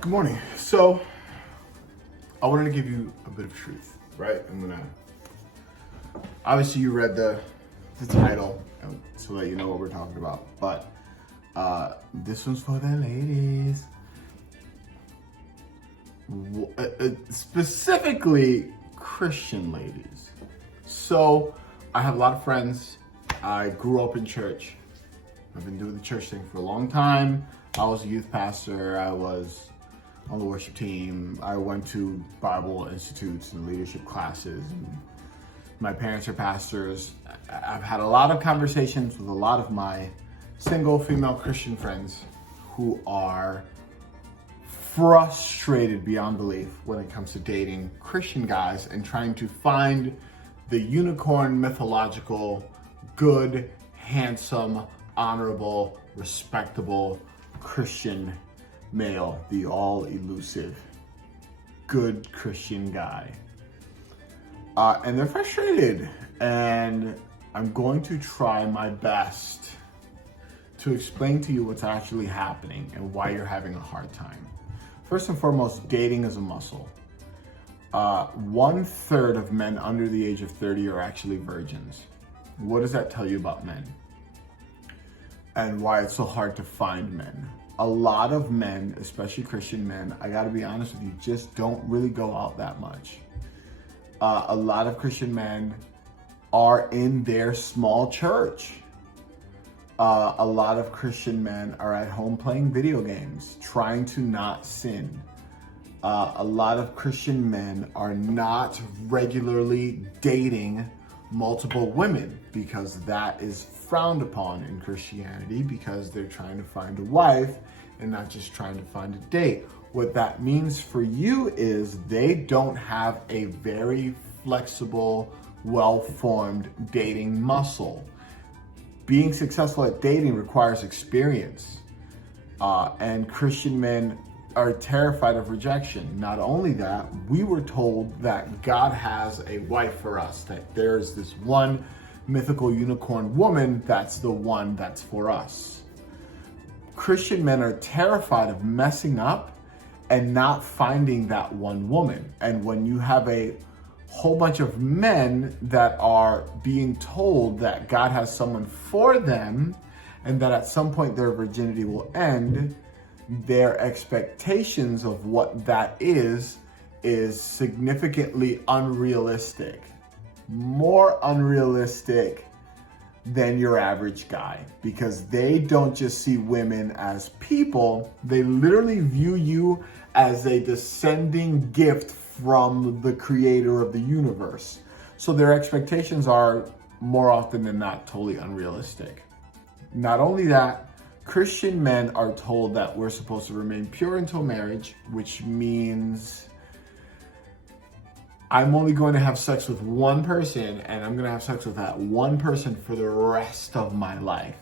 Good morning. So, I wanted to give you a bit of truth, right? Obviously you read the title, so that you know what we're talking about. But this one's for the ladies, specifically Christian ladies. So, I have a lot of friends. I grew up in church. I've been doing the church thing for a long time. I was a youth pastor. I was on the worship team. I went to Bible institutes and leadership classes. And my parents are pastors. I've had a lot of conversations with a lot of my single female Christian friends who are frustrated beyond belief when it comes to dating Christian guys and trying to find the unicorn mythological, good, handsome, honorable, respectable Christian male, the all elusive, good Christian guy. And they're frustrated, and I'm going to try my best to explain to you what's actually happening and why you're having a hard time. First and foremost, dating is a muscle. 1/3 of men under the age of 30 are actually virgins. What does that tell you about men? And why it's so hard to find men? A lot of men, especially Christian men, I gotta be honest with you, just don't really go out that much. A lot of Christian men are in their small church. A lot of Christian men are at home playing video games, trying to not sin. A lot of Christian men are not regularly dating multiple women because that is frowned upon in Christianity because they're trying to find a wife and not just trying to find a date. What that means for you is they don't have a very flexible, well-formed dating muscle. Being successful at dating requires experience. And Christian men are terrified of rejection. Not only that, we were told that God has a wife for us, that there's this one mythical unicorn woman that's the one that's for us. Christian men are terrified of messing up and not finding that one woman. And when you have a whole bunch of men that are being told that God has someone for them and that at some point their virginity will end, their expectations of what that is significantly unrealistic. More unrealistic than your average guy, because they don't just see women as people, they literally view you as a descending gift from the creator of the universe. So their expectations are more often than not totally unrealistic. Not only that, Christian men are told that we're supposed to remain pure until marriage, which means I'm only going to have sex with one person and I'm going to have sex with that one person for the rest of my life.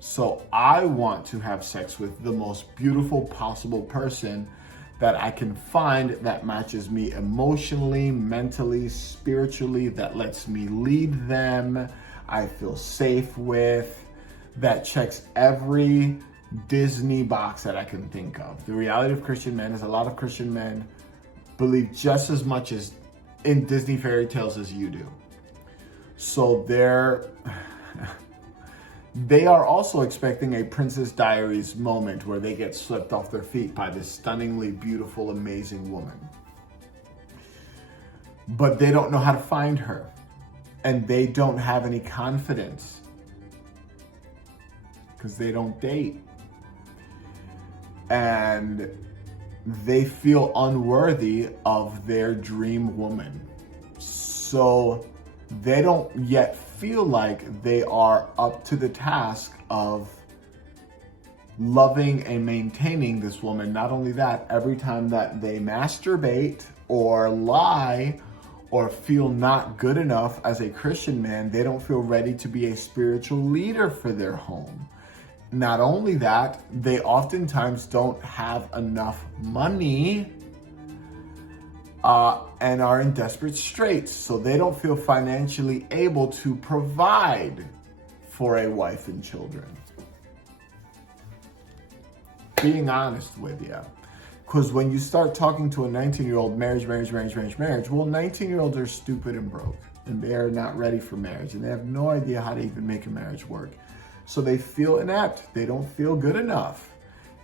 So I want to have sex with the most beautiful possible person that I can find that matches me emotionally, mentally, spiritually, that lets me lead them, I feel safe with, that checks every Disney box that I can think of. The reality of Christian men is a lot of Christian men believe just as much as in Disney fairy tales as you do. So they are also expecting a Princess Diaries moment where they get swept off their feet by this stunningly beautiful, amazing woman. But they don't know how to find her. And they don't have any confidence because they don't date. And they feel unworthy of their dream woman. So they don't yet feel like they are up to the task of loving and maintaining this woman. Not only that, every time that they masturbate or lie or feel not good enough as a Christian man, they don't feel ready to be a spiritual leader for their home. Not only that, they oftentimes don't have enough money and are in desperate straits. So they don't feel financially able to provide for a wife and children. Being honest with you, Because when you start talking to a 19-year-old, marriage, well, 19-year-olds are stupid and broke, and they are not ready for marriage, and they have no idea how to even make a marriage work. So they feel inept. They don't feel good enough.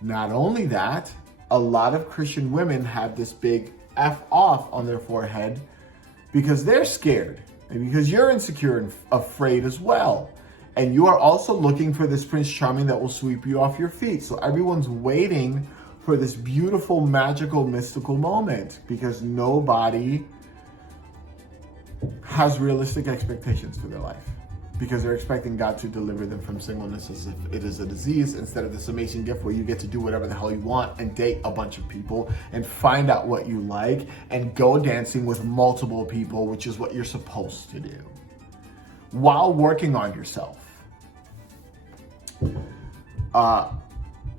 Not only that, a lot of Christian women have this big F off on their forehead because they're scared, and because you're insecure and afraid as well. And you are also looking for this Prince Charming that will sweep you off your feet. So everyone's waiting for this beautiful, magical, mystical moment because nobody has realistic expectations for their life, because they're expecting God to deliver them from singleness as if it is a disease, instead of this amazing gift where you get to do whatever the hell you want and date a bunch of people and find out what you like and go dancing with multiple people, which is what you're supposed to do, while working on yourself.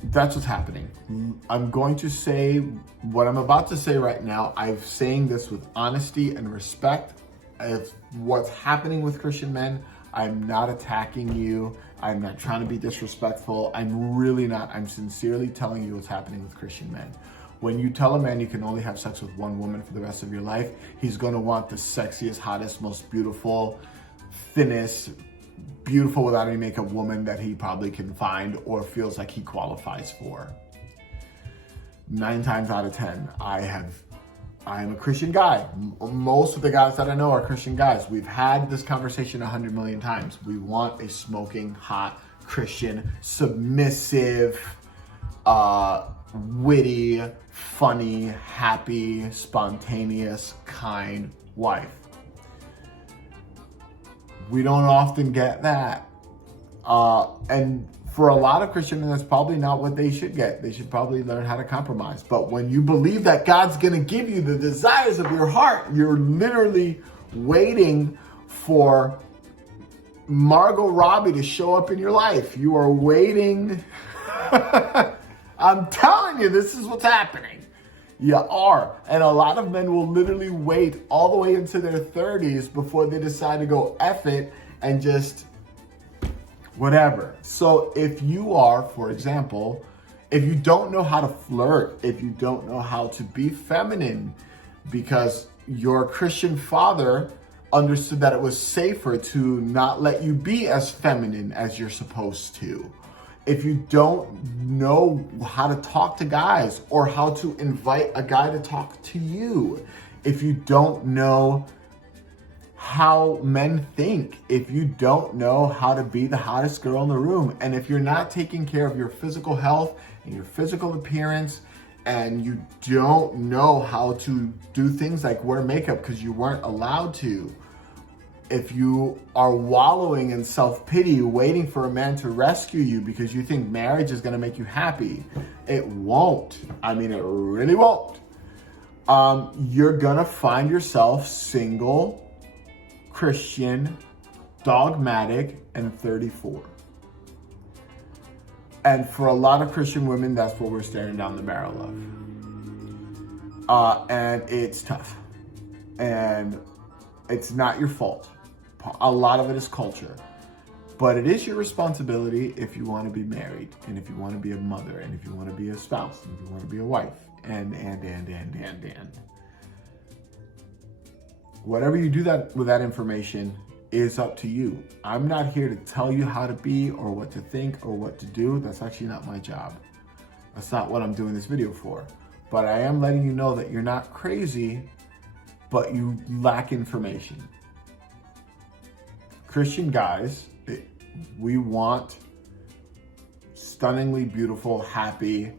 That's what's happening. I'm going to say what I'm about to say right now. I'm saying this with honesty and respect. It's what's happening with Christian men. I'm not attacking you. I'm not trying to be disrespectful. I'm really not. I'm sincerely telling you what's happening with Christian men. When you tell a man you can only have sex with one woman for the rest of your life, he's going to want the sexiest, hottest, most beautiful, thinnest, beautiful without any makeup woman that he probably can find or feels like he qualifies for. 9 times out of 10, I am a Christian guy. Most of the guys that I know are Christian guys. We've had this conversation 100 million times. We want a smoking hot Christian, submissive, witty, funny, happy, spontaneous, kind wife. We don't often get that. And for a lot of Christians, that's probably not what they should get. They should probably learn how to compromise. But when you believe that God's going to give you the desires of your heart, you're literally waiting for Margot Robbie to show up in your life. You are waiting. I'm telling you, this is what's happening. You are. And a lot of men will literally wait all the way into their 30s before they decide to go F it and just whatever. So if you are, for example, if you don't know how to flirt, if you don't know how to be feminine because your Christian father understood that it was safer to not let you be as feminine as you're supposed to, if you don't know how to talk to guys or how to invite a guy to talk to you, if you don't know how men think, if you don't know how to be the hottest girl in the room, and if you're not taking care of your physical health and your physical appearance, and you don't know how to do things like wear makeup because you weren't allowed to, if you are wallowing in self-pity, waiting for a man to rescue you because you think marriage is going to make you happy, it won't. I mean, it really won't. You're going to find yourself single, Christian, dogmatic, and 34. And for a lot of Christian women, that's what we're staring down the barrel of. And it's tough. And it's not your fault. A lot of it is culture. But it is your responsibility if you want to be married, and if you want to be a mother, and if you want to be a spouse, and if you want to be a wife, and. Whatever you do that with that information is up to you. I'm not here to tell you how to be or what to think or what to do. That's actually not my job. That's not what I'm doing this video for. But I am letting you know that you're not crazy, but you lack information. Christian guys, we want stunningly beautiful, happy,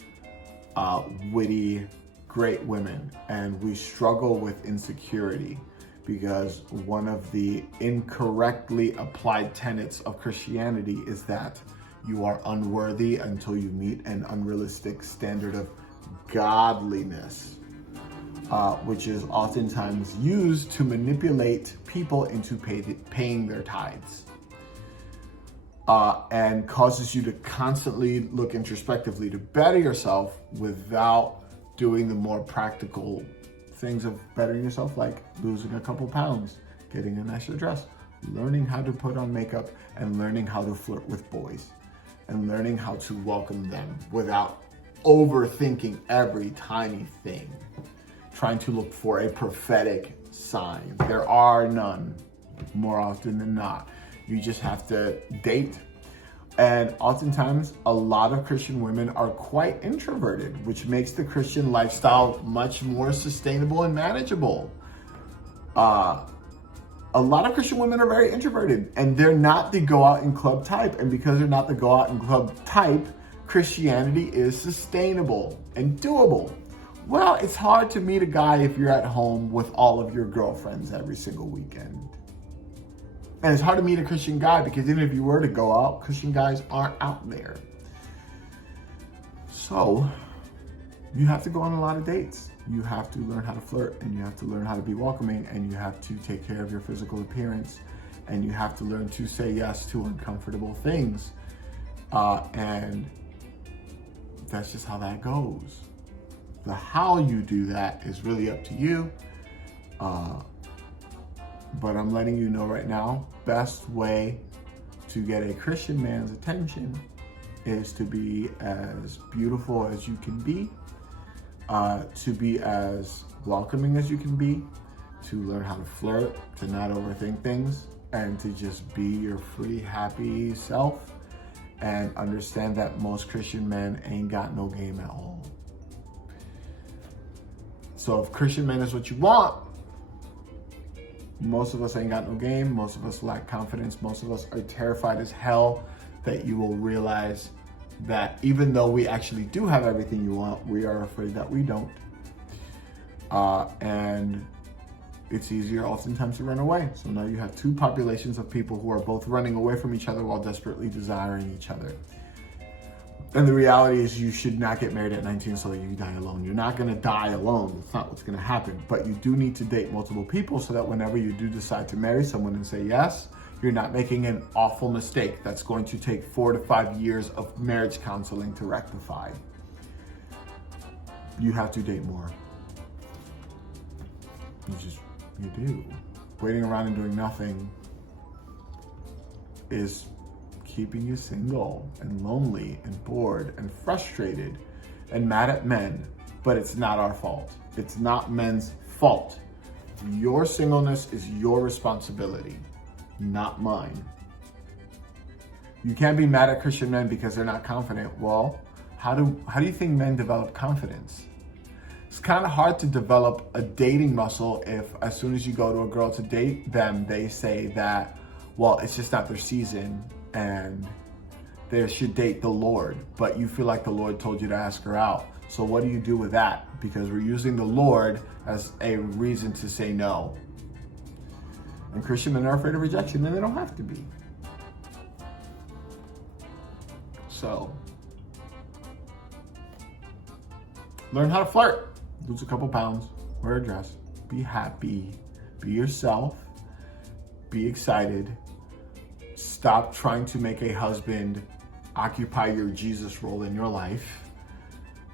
witty, great women. And we struggle with insecurity because one of the incorrectly applied tenets of Christianity is that you are unworthy until you meet an unrealistic standard of godliness, which is oftentimes used to manipulate people into paying their tithes, and causes you to constantly look introspectively to better yourself without doing the more practical things of bettering yourself, like losing a couple pounds, getting a nicer dress, learning how to put on makeup, and learning how to flirt with boys, and learning how to welcome them without overthinking every tiny thing, trying to look for a prophetic sign. There are none, more often than not. You just have to date. And oftentimes, a lot of Christian women are quite introverted, which makes the Christian lifestyle much more sustainable and manageable. A lot of Christian women are very introverted, and they're not the go out and club type. And because they're not the go out and club type, Christianity is sustainable and doable. Well, it's hard to meet a guy if you're at home with all of your girlfriends every single weekend. And it's hard to meet a Christian guy because even if you were to go out, Christian guys aren't out there. So you have to go on a lot of dates. You have to learn how to flirt, and you have to learn how to be welcoming, and you have to take care of your physical appearance, and you have to learn to say yes to uncomfortable things. And that's just how that goes. The how you do that is really up to you. But I'm letting you know right now, best way to get a Christian man's attention is to be as beautiful as you can be, to be as welcoming as you can be, to learn how to flirt, to not overthink things, and to just be your free, happy self, and understand that most Christian men ain't got no game at all. So if Christian men is what you want, most of us ain't got no game. Most of us lack confidence. Most of us are terrified as hell that you will realize that even though we actually do have everything you want, we are afraid that we don't. And it's easier oftentimes to run away. So now you have two populations of people who are both running away from each other while desperately desiring each other. And the reality is you should not get married at 19 so that you die alone. You're not going to die alone. That's not what's going to happen. But you do need to date multiple people so that whenever you do decide to marry someone and say yes, you're not making an awful mistake that's going to take 4 to 5 years of marriage counseling to rectify. You have to date more. You do. Waiting around and doing nothing is keeping you single and lonely and bored and frustrated and mad at men. But it's not our fault. It's not men's fault. Your singleness is your responsibility, not mine. You can't be mad at Christian men because they're not confident. Well, how do you think men develop confidence? It's kind of hard to develop a dating muscle if as soon as you go to a girl to date them, they say that, well, it's just not their season and they should date the Lord, but you feel like the Lord told you to ask her out. So what do you do with that? Because we're using the Lord as a reason to say no. And Christian men are afraid of rejection, and they don't have to be. So, learn how to flirt. Lose a couple pounds, wear a dress, be happy, be yourself, be excited. Stop trying to make a husband occupy your Jesus role in your life,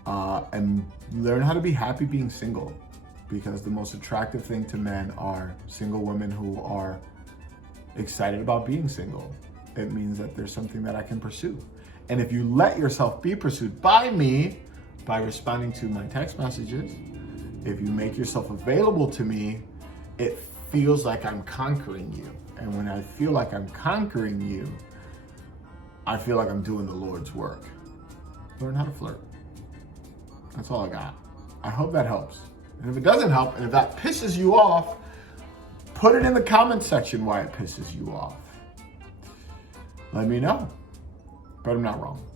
and learn how to be happy being single, because the most attractive thing to men are single women who are excited about being single. It means that there's something that I can pursue. And if you let yourself be pursued by me, by responding to my text messages, if you make yourself available to me, it feels like I'm conquering you. And when I feel like I'm conquering you, I feel like I'm doing the Lord's work. Learn how to flirt. That's all I got. I hope that helps. And if it doesn't help, and if that pisses you off, put it in the comment section why it pisses you off. Let me know. But I'm not wrong.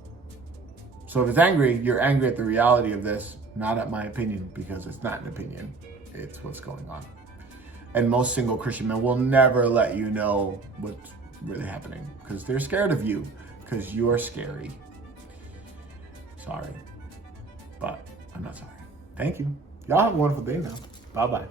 So if it's angry, you're angry at the reality of this, not at my opinion, because it's not an opinion. It's what's going on. And most single Christian men will never let you know what's really happening because they're scared of you, because you're scary. Sorry, but I'm not sorry. Thank you. Y'all have a wonderful day now. Bye-bye.